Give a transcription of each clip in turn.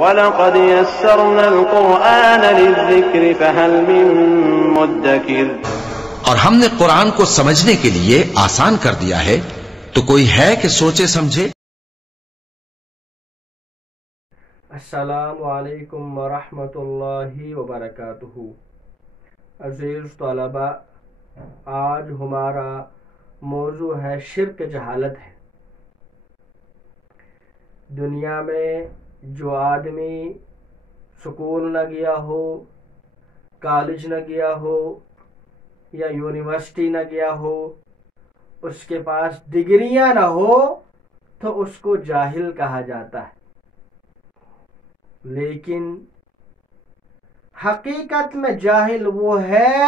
وَلَقَدْ يَسَّرْنَا الْقُرْآنَ لِلذِّكْرِ فَهَلْ مِن مُّدَّكِرٍ، اور ہم نے قرآن کو سمجھنے کے لیے آسان کر دیا ہے، تو کوئی ہے کہ سوچے سمجھے؟ السلام علیکم ورحمۃ اللہ وبرکاتہ۔ عزیز طلباء، آج ہمارا موضوع ہے شرک جہالت ہے۔ دنیا میں جو آدمی سکول نہ گیا ہو، کالج نہ گیا ہو یا یونیورسٹی نہ گیا ہو، اس کے پاس ڈگریاں نہ ہو تو اس کو جاہل کہا جاتا ہے۔ لیکن حقیقت میں جاہل وہ ہے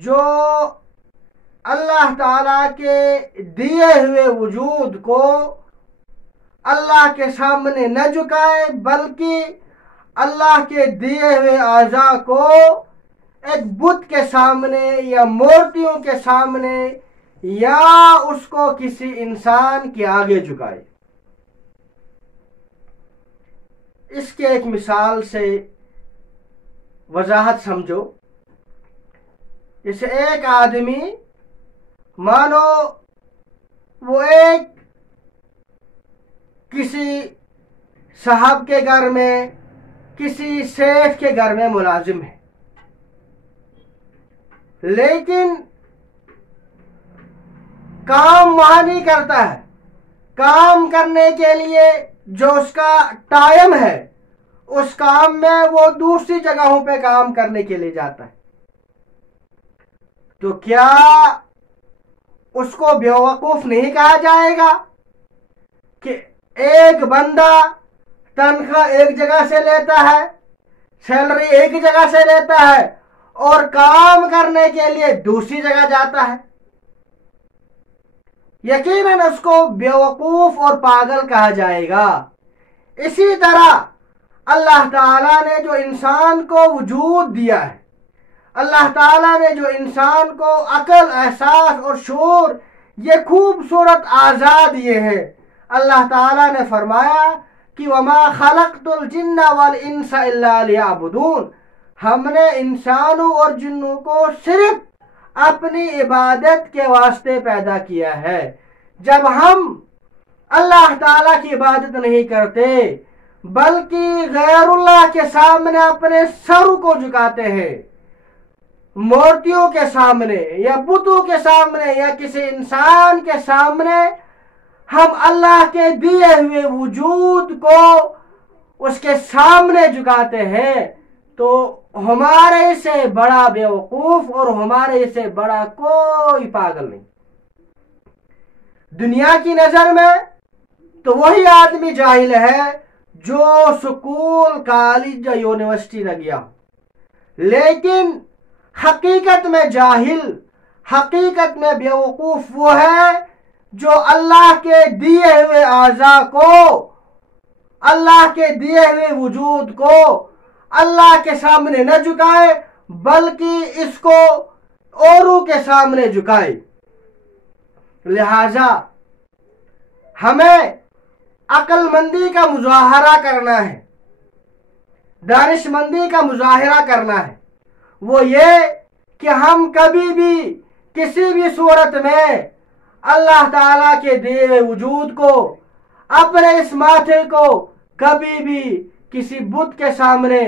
جو اللہ تعالیٰ کے دیے ہوئے وجود کو اللہ کے سامنے نہ جھکائے، بلکہ اللہ کے دیے ہوئے اعضاء کو ایک بت کے سامنے یا مورتیوں کے سامنے یا اس کو کسی انسان کے آگے جھکائے۔ اس کے ایک مثال سے وضاحت سمجھو۔ جیسے ایک آدمی، مانو وہ ایک کسی صاحب کے گھر میں، کسی سیف کے گھر میں ملازم ہے، لیکن کام وہاں نہیں کرتا ہے۔ کام کرنے کے لیے جو اس کا ٹائم ہے، اس کام میں وہ دوسری جگہوں پہ کام کرنے کے لیے جاتا ہے۔ تو کیا اس کو بیوقوف نہیں کہا جائے گا کہ ایک بندہ تنخواہ ایک جگہ سے لیتا ہے، سیلری ایک جگہ سے لیتا ہے اور کام کرنے کے لیے دوسری جگہ جاتا ہے؟ یقیناً اس کو بیوقوف اور پاگل کہا جائے گا۔ اسی طرح اللہ تعالیٰ نے جو انسان کو وجود دیا ہے، اللہ تعالیٰ نے جو انسان کو عقل، احساس اور شعور، یہ خوبصورت اعضاء دیے ہیں، اللہ تعالیٰ نے فرمایا کہ وَمَا خَلَقْتُ الْجِنَّ وَالْإِنسَ إِلَّا لِيَعْبُدُونَ، ہم نے انسانوں اور جنوں کو صرف اپنی عبادت کے واسطے پیدا کیا ہے۔ جب ہم اللہ تعالیٰ کی عبادت نہیں کرتے بلکہ غیر اللہ کے سامنے اپنے سر کو جھکاتے ہیں، مورتیوں کے سامنے یا بتوں کے سامنے یا کسی انسان کے سامنے ہم اللہ کے دیے ہوئے وجود کو اس کے سامنے جھکاتے ہیں، تو ہمارے سے بڑا بیوقوف اور ہمارے سے بڑا کوئی پاگل نہیں۔ دنیا کی نظر میں تو وہی آدمی جاہل ہے جو سکول، کالج یا یونیورسٹی نہ گیا ہو، لیکن حقیقت میں جاہل، حقیقت میں بیوقوف وہ ہے جو اللہ کے دیے ہوئے اعضاء کو، اللہ کے دیے ہوئے وجود کو اللہ کے سامنے نہ جھکائے بلکہ اس کو اوروں کے سامنے جھکائے۔ لہذا ہمیں عقل مندی کا مظاہرہ کرنا ہے، دانش مندی کا مظاہرہ کرنا ہے۔ وہ یہ کہ ہم کبھی بھی کسی بھی صورت میں اللہ تعالیٰ کے دیے ہوئے وجود کو، اپنے اس ماتھے کو کبھی بھی کسی بت کے سامنے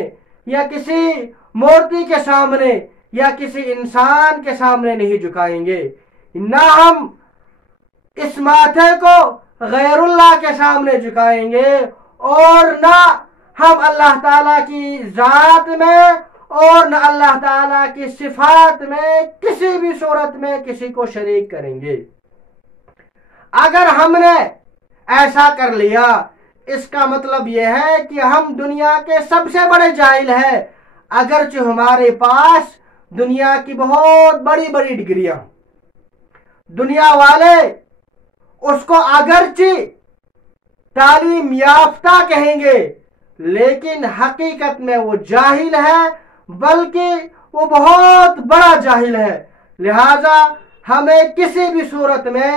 یا کسی مورتی کے سامنے یا کسی انسان کے سامنے نہیں جھکائیں گے۔ نہ ہم اس ماتھے کو غیر اللہ کے سامنے جھکائیں گے اور نہ ہم اللہ تعالیٰ کی ذات میں اور نہ اللہ تعالیٰ کی صفات میں کسی بھی صورت میں کسی کو شریک کریں گے۔ اگر ہم نے ایسا کر لیا، اس کا مطلب یہ ہے کہ ہم دنیا کے سب سے بڑے جاہل ہیں، اگرچہ ہمارے پاس دنیا کی بہت بڑی بڑی ڈگریاں۔ دنیا والے اس کو اگرچہ تعلیم یافتہ کہیں گے، لیکن حقیقت میں وہ جاہل ہے، بلکہ وہ بہت بڑا جاہل ہے۔ لہذا ہمیں کسی بھی صورت میں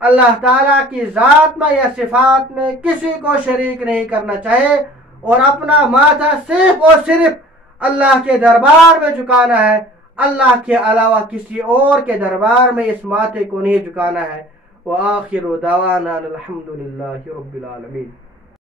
اللہ تعالیٰ کی ذات میں یا صفات میں کسی کو شریک نہیں کرنا چاہیے، اور اپنا ماتھا صرف اور صرف اللہ کے دربار میں جھکانا ہے، اللہ کے علاوہ کسی اور کے دربار میں اس ماتھے کو نہیں جھکانا ہے۔ وآخر دعوانا الحمد للہ رب العالمین۔